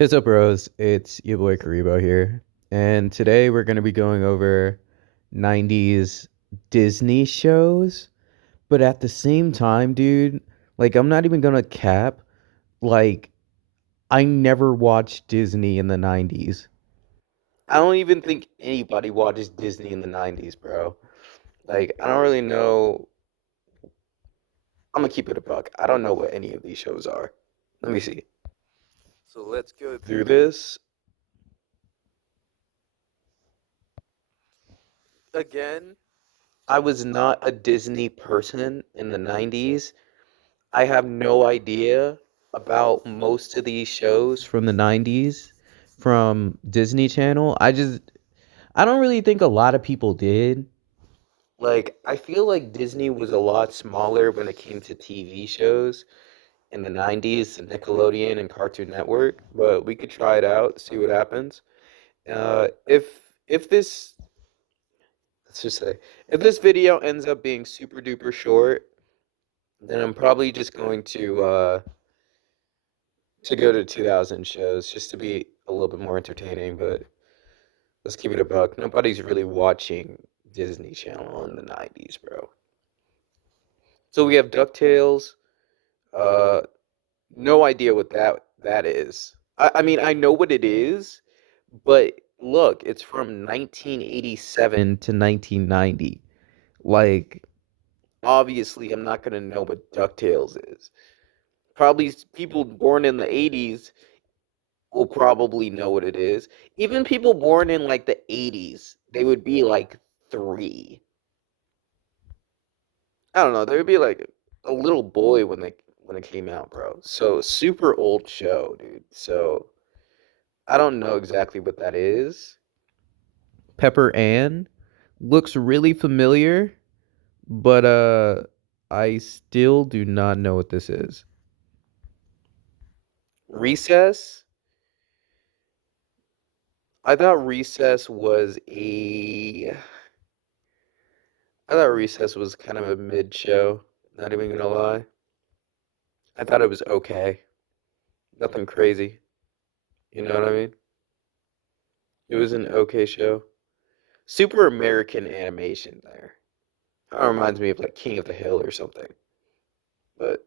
What's up, bros? It's your boy Karibo here, and today we're gonna be going over 90s Disney shows. But at the same time, dude, like I'm not even gonna cap, like I never watched Disney in the 90s. I don't even think anybody watches Disney in the 90s, bro. Like I don't really know. I'm gonna keep it a buck. I don't know what any of these shows are. Let me see. So let's go through this again. I was not a Disney person in the 90s. I have no idea about most of these shows from the 90s from Disney Channel. I don't really think a lot of people did. Like, I feel like Disney was a lot smaller when it came to TV shows in the 90s, Nickelodeon and Cartoon Network, but we could try it out, see what happens. If this let's just say if this video ends up being super duper short, then I'm probably just going to go to 2000 shows just to be a little bit more entertaining. But let's keep it a buck. Nobody's really watching Disney Channel in the 90s, bro. So we have DuckTales. Uh, no idea what that is. I mean, I know what it is, but look, it's from 1987 to 1990. Like, obviously, I'm not gonna know what DuckTales is. Probably people born in the 80s will probably know what it is. Even people born in like the 80s, they would be like 3. I don't know, they would be like a little boy when it came out, bro. So super old show, dude. So I don't know exactly what that is. Pepper Ann looks really familiar, but I still do not know what this is. Recess? I thought Recess was a I thought Recess was kind of a mid show, not even gonna lie. I thought it was okay. Nothing crazy. You know what I mean? It was an okay show. Super American animation there. That reminds me of like King of the Hill or something. But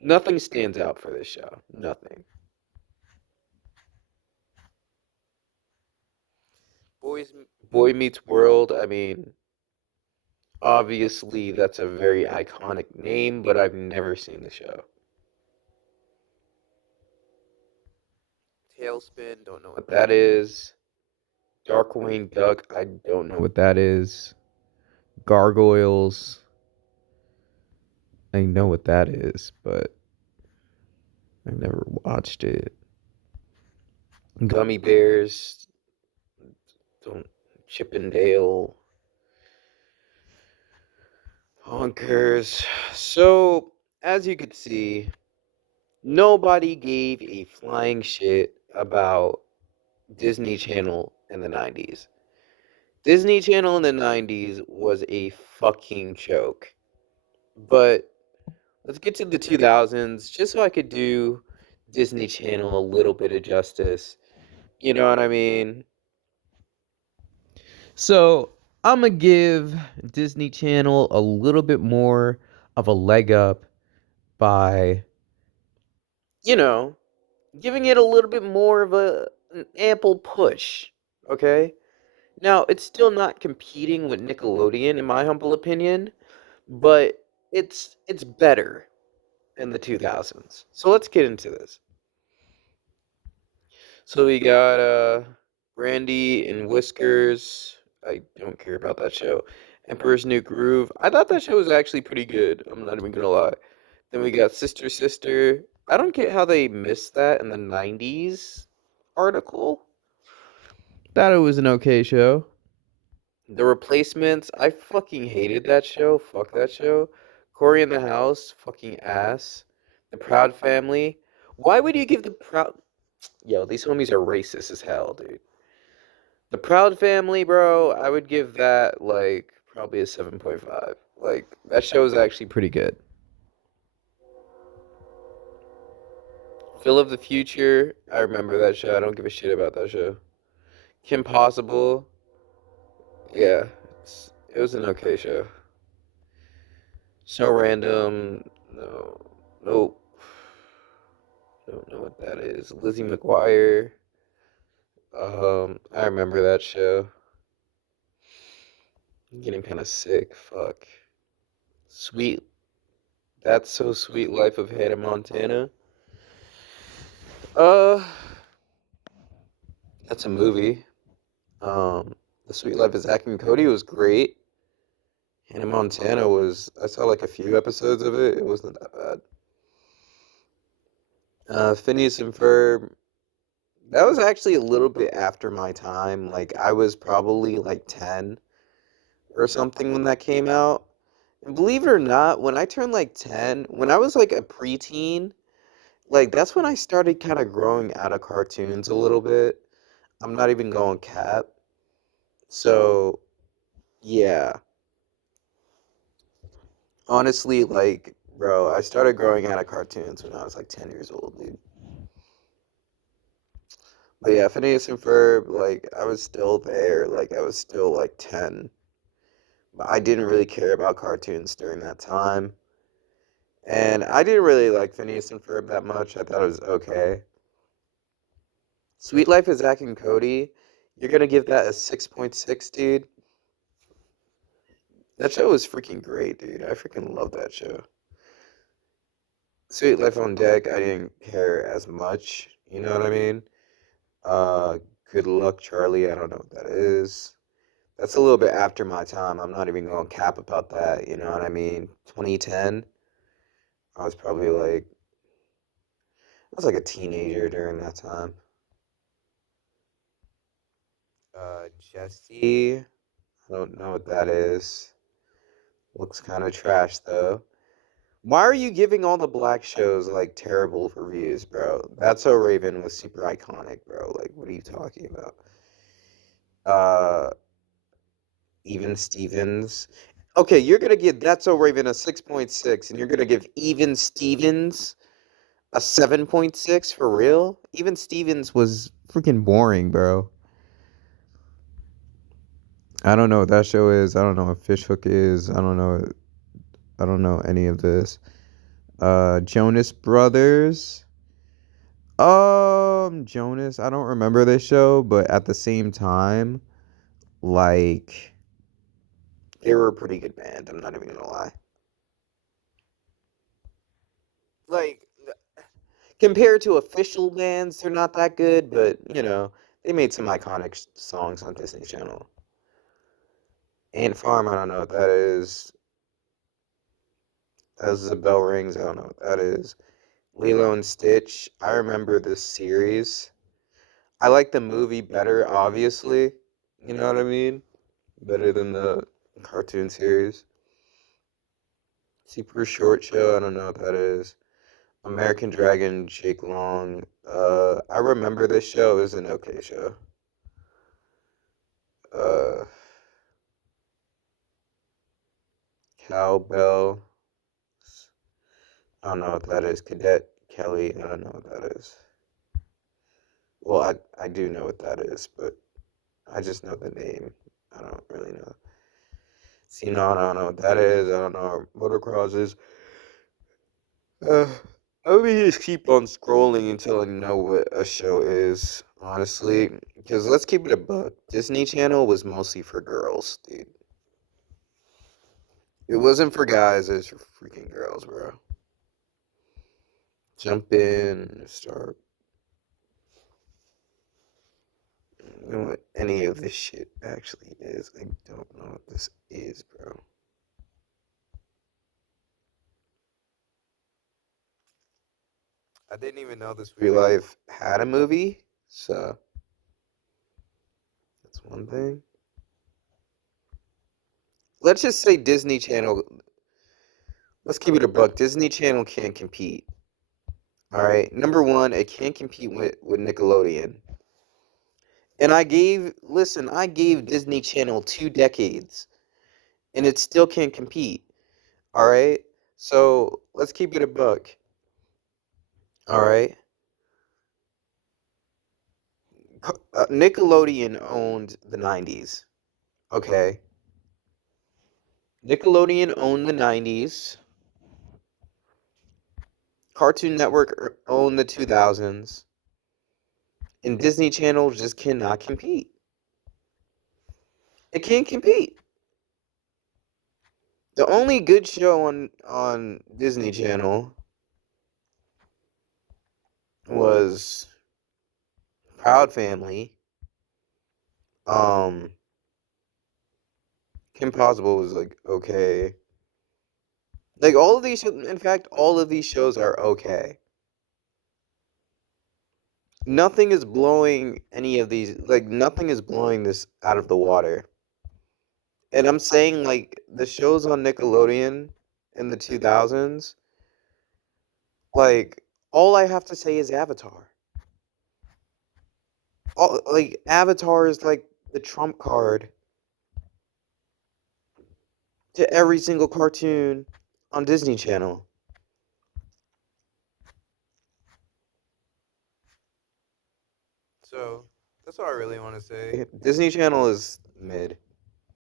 nothing stands out for this show. Nothing. Boys Boy Meets World, I mean, obviously that's a very iconic name, but I've never seen the show. Tailspin, don't know what that is. Darkwing Duck, I don't know what that is. Gargoyles, I know what that is, but I've never watched it. Gummy Bears, don't Chippendale, Honkers. So, as you could see, nobody gave a flying shit about Disney Channel in the 90s. Disney Channel in the 90s was a fucking joke. But let's get to the 2000s just so I could do Disney Channel a little bit of justice. You know what I mean? So I'm gonna give Disney Channel a little bit more of a leg up by, you know, giving it a little bit more of an ample push. Okay? Now, it's still not competing with Nickelodeon, in my humble opinion, but it's better in the 2000s. So let's get into this. So we got Brandy and Whiskers. I don't care about that show. Emperor's New Groove. I thought that show was actually pretty good. I'm not even gonna lie. Then we got Sister Sister. I don't get how they missed that in the 90s article. Thought it was an okay show. The Replacements. I fucking hated that show. Fuck that show. Corey in the House. Fucking ass. The Proud Family. Why would you give the Proud Yo, these homies are racist as hell, dude. The Proud Family, bro, I would give that like probably a 7.5. Like that show is actually pretty good. Phil of the Future. I remember that show. I don't give a shit about that show. Kim Possible. Yeah, it was an okay show. So random. No, nope. Don't know what that is. Lizzie McGuire. I remember that show. I'm getting kind of sick. Fuck. Sweet. That's So Sweet Life of Hannah Montana. Uh, that's a movie. The Sweet Life of Zack and Cody was great. Hannah Montana was. I saw like a few episodes of it. It wasn't that bad. Phineas and Ferb. That was actually a little bit after my time. Like I was probably like 10 or something when that came out. And believe it or not, when I turned like 10, when I was like a preteen, like that's when I started kind of growing out of cartoons a little bit. I'm not even going cap. So, yeah. Honestly, like, bro, I started growing out of cartoons when I was like 10 years old, dude. But yeah, Phineas and Ferb, like, I was still there. Like, I was still like 10. But I didn't really care about cartoons during that time. And I didn't really like Phineas and Ferb that much. I thought it was okay. Sweet Life of Zack and Cody, you're gonna give that a 6.6, dude? That show was freaking great, dude. I freaking love that show. Sweet Life on Deck, I didn't care as much. You know what I mean? Uh, Good Luck Charlie, I don't know what that is. That's a little bit after my time. I'm not even going cap about that. You know what I mean? 2010, I was probably like, I was like a teenager during that time. Jesse, I don't know what that is. Looks kind of trash though. Why are you giving all the black shows like terrible reviews, bro? That's So Raven was super iconic, bro. Like, what are you talking about? Uh, Even Stevens. Okay, you're gonna give That's So Raven a 6.6, and you're gonna give Even Stevens a 7.6 for real? Even Stevens was freaking boring, bro. I don't know what that show is. I don't know what Fishhook is. I don't know. I don't know any of this. Jonas Brothers. Jonas. I don't remember this show, but at the same time, like they were a pretty good band. I'm not even gonna lie. Like compared to official bands, they're not that good, but they made some iconic songs on Disney Channel. Ant Farm, I don't know what that is. As the bell rings, I don't know what that is. Lilo and Stitch, I remember this series. I like the movie better, obviously. You know what I mean? Better than the cartoon series. Super Short Show, I don't know what that is. American Dragon, Jake Long. I remember this show. It was an okay show. Uh, Cowbell. I don't know what that is. Cadet Kelly. I don't know what that is. Well, I do know what that is, but I just know the name. I don't really know. See, no, I don't know what that is. I don't know what motocross is. Uh, Let me just keep on scrolling until I know what a show is, honestly. Because let's keep it a buck. Disney Channel was mostly for girls, dude. It wasn't for guys, it was for freaking girls, bro. Jump in, start. I don't know what any of this shit actually is. I don't know what this is, bro. I didn't even know this real life had a movie, so that's one thing. Let's just say Disney Channel. Let's keep it a buck. Disney Channel can't compete. All right. Number one, it can't compete with Nickelodeon. And I gave Disney Channel 2 decades, and it still can't compete. All right. So let's keep it a buck. All right. Nickelodeon owned the 90s. Okay. Nickelodeon owned the 90s. Cartoon Network owned the 2000s. And Disney Channel just cannot compete. It can't compete. The only good show on Disney Channel was Proud Family. Um, Kim Possible was like okay. Like all of these, in fact, all of these shows are okay. Nothing is blowing any of these. Like nothing is blowing this out of the water. And I'm saying like the shows on Nickelodeon in the 2000s. Like all I have to say is Avatar. Like Avatar is like the trump card to every single cartoon on Disney Channel. So that's all I really want to say. Disney Channel is mid.